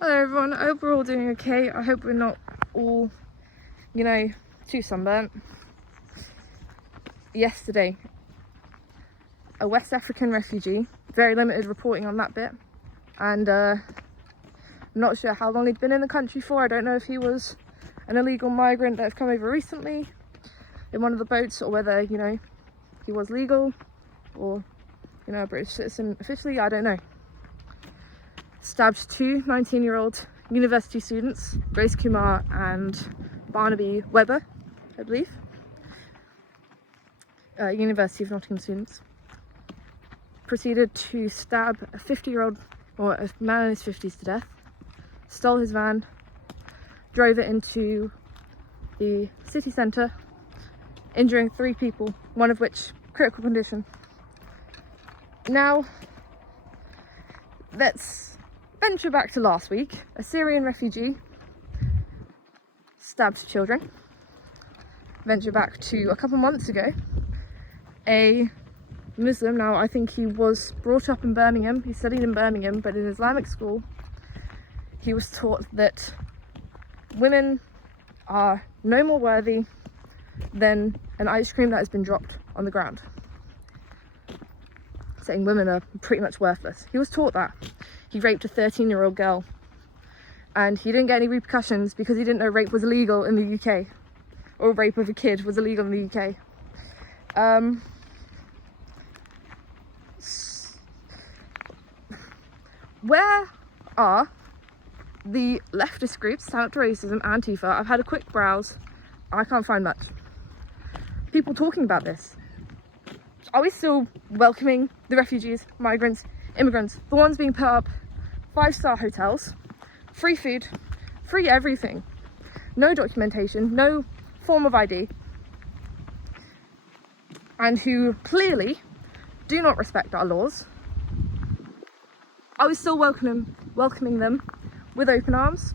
Hello everyone, I hope we're all doing okay. I hope we're not all, too sunburnt. Yesterday, a West African refugee, very limited reporting on that bit, and I'm not sure how long he'd been in the country for. I don't know if he was an illegal migrant that has come over recently in one of the boats, or whether, he was legal or, a British citizen officially, I don't know. Stabbed two 19-year-old university students, Grace Kumar and Barnaby Webber, I believe. University of Nottingham students. Proceeded to stab a 50-year-old, or a man in his 50s, to death. Stole his van, drove it into the city centre, injuring 3 people, one of which critical condition. Now, let's venture back to last week. A Syrian refugee stabbed children. Venture back to a couple months ago. A Muslim, now I think he was brought up in Birmingham, he studied in Birmingham, but in Islamic school he was taught that women are no more worthy than an ice cream that has been dropped on the ground. Saying women are pretty much worthless. He was taught that. He raped a 13-year-old girl, and he didn't get any repercussions because he didn't know rape was illegal in the UK, or rape of a kid was illegal in the UK. Where are the leftist groups, Stand Up to Racism, Antifa? I've had a quick browse. I can't find much. People talking about this. Are we still welcoming the refugees, migrants, immigrants, the ones being put up 5-star hotels, free food, free everything, no documentation, no form of ID, and who clearly do not respect our laws? Are we still welcoming them with open arms?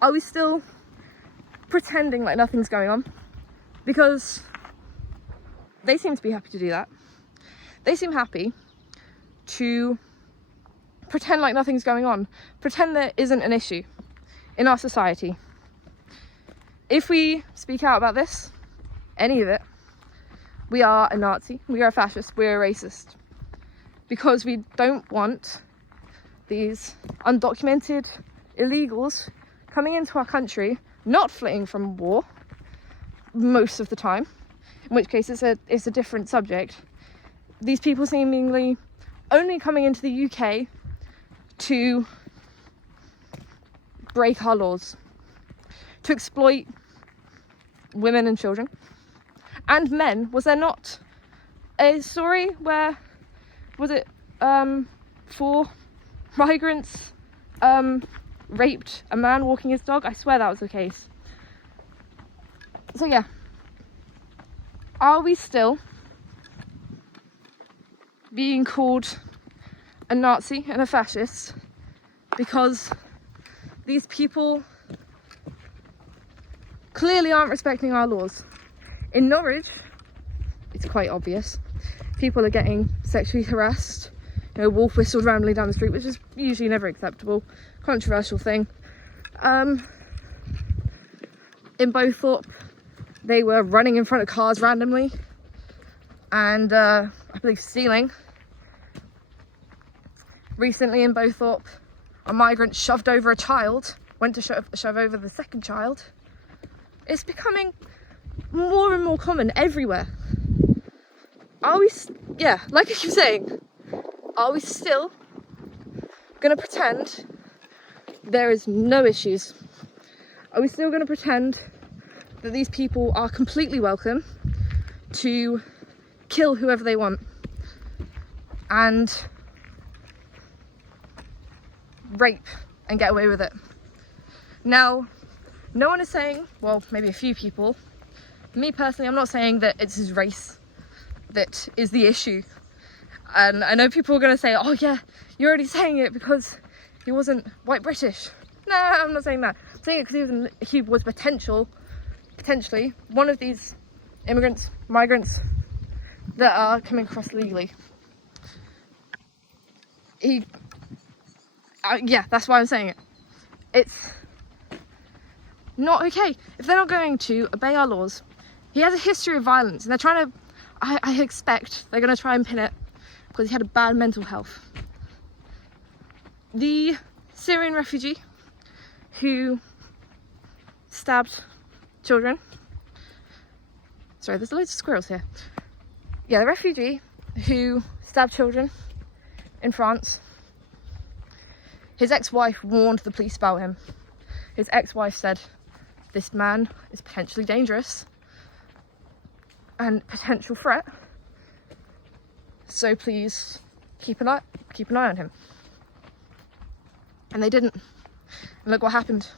Are we still pretending like nothing's going on? Because they seem to be happy to do that. They seem happy to pretend like nothing's going on, pretend there isn't an issue in our society. If we speak out about this, any of it, we are a Nazi, we are a fascist, we are a racist. Because we don't want these undocumented illegals coming into our country, not fleeing from war most of the time, in which case it's a different subject. These people seemingly only coming into the UK to break our laws, to exploit women and children and men. Was there not a story where, was it 4 migrants raped a man walking his dog? I swear that was the case. So yeah, are we still being called a Nazi and a fascist because these people clearly aren't respecting our laws? In Norwich, it's quite obvious. People are getting sexually harassed, wolf whistled randomly down the street, which is usually never acceptable, controversial thing. In Bowthorpe, they were running in front of cars randomly and I believe stealing. Recently in Bowthorpe, a migrant shoved over a child, went to shove over the second child. It's becoming more and more common everywhere. Are we, like I keep saying, are we still going to pretend there is no issues? Are we still going to pretend that these people are completely welcome to kill whoever they want and rape and get away with it? Now, no one is saying, well, maybe a few people, me personally, I'm not saying that it's his race that is the issue. And I know people are going to say, oh yeah, you're already saying it because he wasn't white British. No, I'm not saying that. I'm saying it because he was potentially one of these immigrants, migrants that are coming across legally. Yeah, that's why I'm saying it. It's not okay. If they're not going to obey our laws, he has a history of violence, and they're trying to, I expect they're going to try and pin it because he had a bad mental health. The Syrian refugee who stabbed children. Sorry, there's loads of squirrels here. Yeah, the refugee who stabbed children in France. His ex-wife warned the police about him. His ex-wife said, this man is potentially dangerous and potential threat, so please keep an eye on him. And they didn't. And look what happened.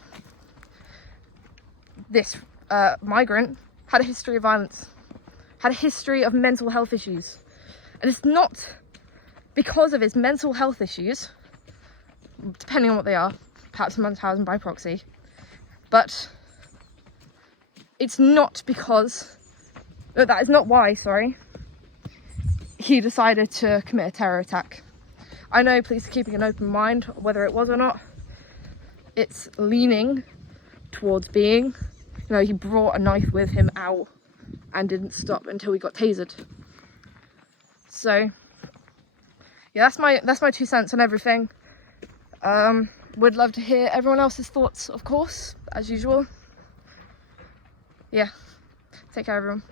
This migrant had a history of violence, had a history of mental health issues. And it's not because of his mental health issues, depending on what they are, perhaps Munchausen by proxy, but it's not because, that is not why, sorry, he decided to commit a terror attack. I know police are keeping an open mind whether it was or not. It's leaning towards being, he brought a knife with him out and didn't stop until he got tasered. So yeah, that's my 2 cents on everything. Would love to hear everyone else's thoughts, of course, as usual. Yeah, take care everyone.